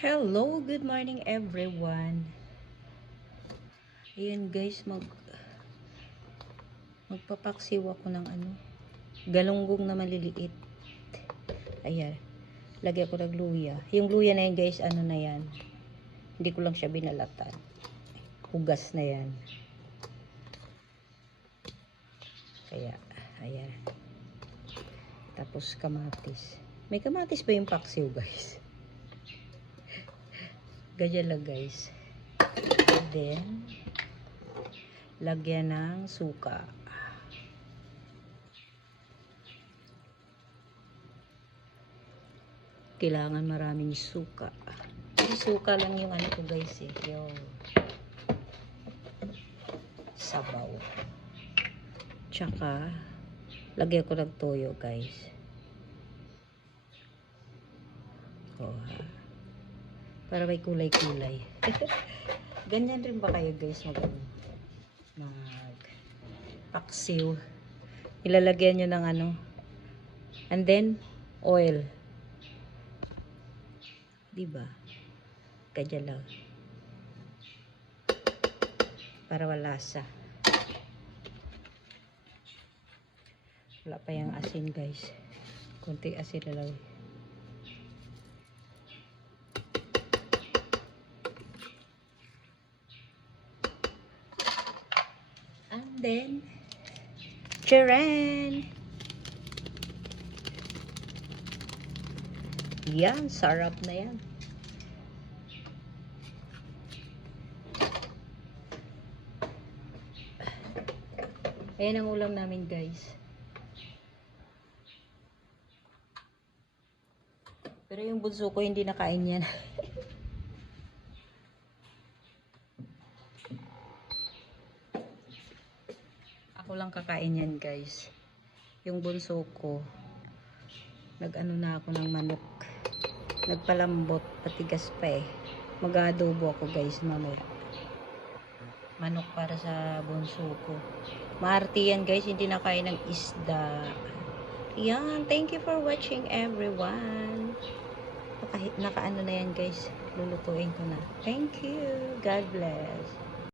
Hello, good morning everyone. Ayan guys, magpapaksiw ako ng galunggong na maliliit. Ayan, lagyan ko ng luya. Yung luya na yan guys, ano na yan. Hindi ko lang siya binalatan. Hugas na yan. Kaya, ayan. Tapos kamatis. May kamatis ba yung paksiw guys? Ganyan lang guys. Then, lagyan ng suka. Kailangan maraming suka. Suka lang yung ko guys eh. Yung sabaw. Tsaka, lagyan ko ng toyo guys. Oh, para may kulay-kulay. Ganyan rin ba kayo guys paksiw? Ilalagyan nyo ng and then oil, diba? Ganyan lang para wala lasa. Wala pa yung asin guys, konti asin na lang. And then, charan! Yan, sarap na yan. Ayan ang ulam namin guys. Pero yung bunso ko hindi nakain yan. Ako lang kakain yan guys. Yung bunso ko, na ako ng manok. Nagpalambot, patigas pa eh. Mag-adobo ako guys mamaya. Manok para sa bunso ko. Maarte yan guys, hindi nakain ng isda. Yan, thank you for watching everyone. Naka na yan guys. Lulutuin ko na. Thank you. God bless.